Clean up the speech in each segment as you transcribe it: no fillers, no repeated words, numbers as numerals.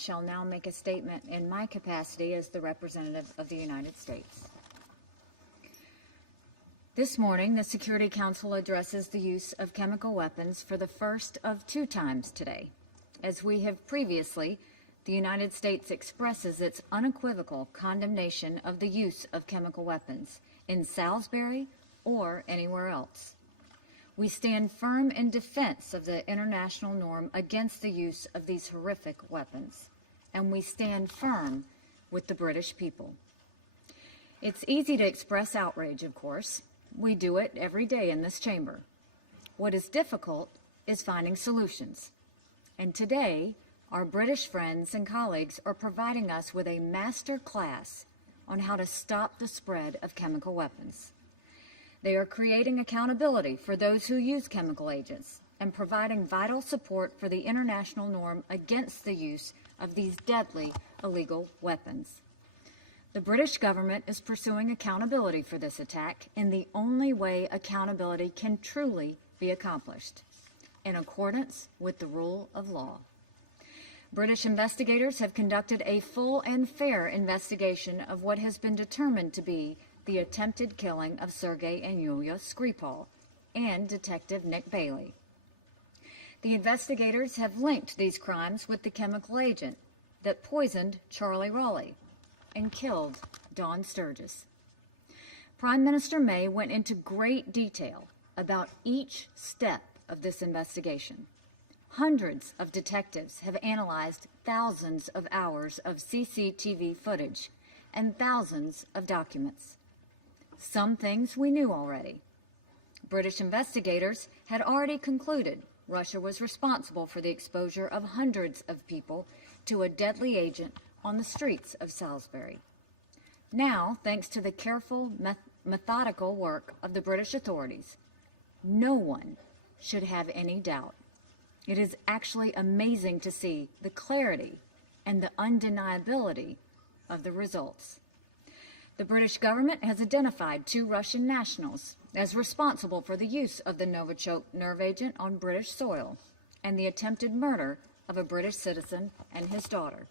shall now make a statement in my capacity as the representative of the United States. This morning, the Security Council addresses the use of chemical weapons for the first of 2 times today. As we have previously, the United States expresses its unequivocal condemnation of the use of chemical weapons in Salisbury or anywhere else. We stand firm in defense of the international norm against the use of these horrific weapons, and we stand firm with the British people. It's easy to express outrage, of course. We do it every day in this chamber. What is difficult is finding solutions. And today, our British friends and colleagues are providing us with a master class on how to stop the spread of chemical weapons. They are creating accountability for those who use chemical agents and providing vital support for the international norm against the use of these deadly illegal weapons. The British government is pursuing accountability for this attack in the only way accountability can truly be accomplished, in accordance with the rule of law. British investigators have conducted a full and fair investigation of what has been determined to be the attempted killing of Sergei and Yulia Skripal and Detective Nick Bailey. The investigators have linked these crimes with the chemical agent that poisoned Charlie Raleigh and killed Dawn Sturgis. Prime Minister May went into great detail about each step of this investigation. Hundreds of detectives have analyzed thousands of hours of CCTV footage and thousands of documents. Some things we knew already. British investigators had already concluded Russia was responsible for the exposure of hundreds of people to a deadly agent on the streets of Salisbury. Now, thanks to the careful, methodical work of the British authorities, no one should have any doubt. It is actually amazing to see the clarity and the undeniability of the results. The British government has identified 2 Russian nationals as responsible for the use of the Novichok nerve agent on British soil and the attempted murder of a British citizen and his daughter.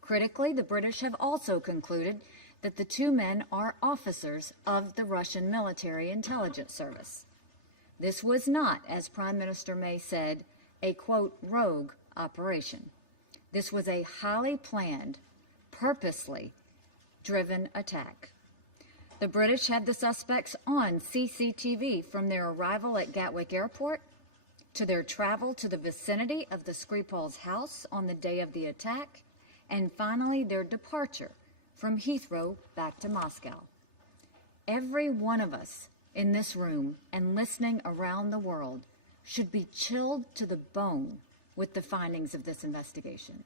Critically, the British have also concluded that the 2 men are officers of the Russian military intelligence service. This was not, as Prime Minister May said, a, quote, rogue operation. This was a highly planned, purposely driven attack. The British had the suspects on CCTV from their arrival at Gatwick Airport to their travel to the vicinity of the Skripal's house on the day of the attack, and finally their departure from Heathrow back to Moscow. Every one of us in this room and listening around the world should be chilled to the bone with the findings of this investigation.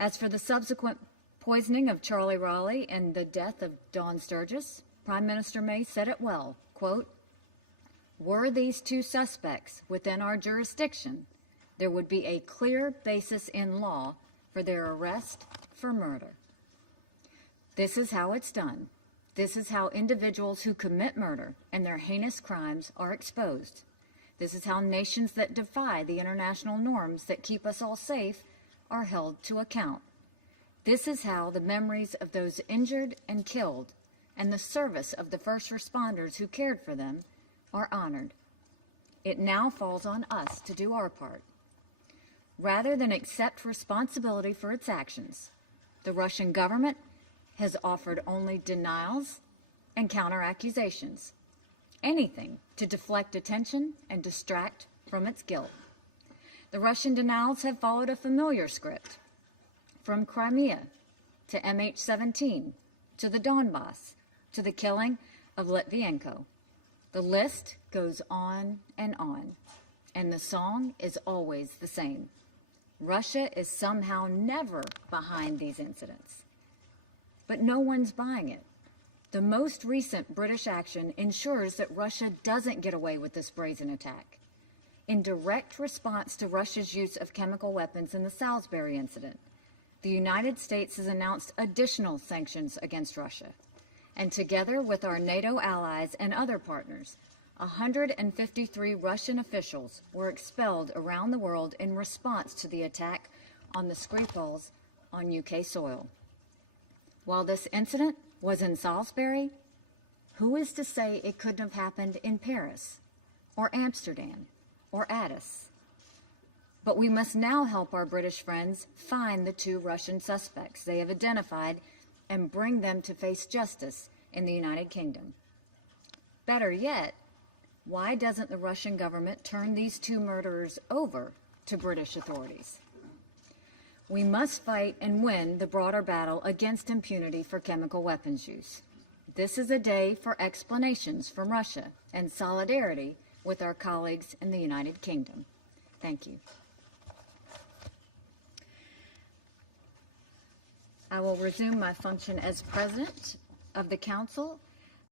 As for the subsequent poisoning of Charlie Raleigh and the death of Dawn Sturgis, Prime Minister May said it well, quote, "Were these 2 suspects within our jurisdiction, there would be a clear basis in law for their arrest for murder." This is how it's done. This is how individuals who commit murder and their heinous crimes are exposed. This is how nations that defy the international norms that keep us all safe are held to account. This is how the memories of those injured and killed and the service of the first responders who cared for them are honored. It now falls on us to do our part. Rather than accept responsibility for its actions, the Russian government has offered only denials and counter-accusations, anything to deflect attention and distract from its guilt. The Russian denials have followed a familiar script, from Crimea to MH17 to the Donbass to the killing of Litvinenko. The list goes on, and the song is always the same. Russia is somehow never behind these incidents. But no one's buying it. The most recent British action ensures that Russia doesn't get away with this brazen attack. In direct response to Russia's use of chemical weapons in the Salisbury incident, the United States has announced additional sanctions against Russia. And together with our NATO allies and other partners, 153 Russian officials were expelled around the world in response to the attack on the Skripals on UK soil. While this incident was in Salisbury, who is to say it couldn't have happened in Paris or Amsterdam or Addis? But we must now help our British friends find the 2 Russian suspects they have identified and bring them to face justice in the United Kingdom. Better yet, why doesn't the Russian government turn these 2 murderers over to British authorities? We must fight and win the broader battle against impunity for chemical weapons use. This is a day for explanations from Russia and solidarity with our colleagues in the United Kingdom. Thank you. I will resume my function as President of the Council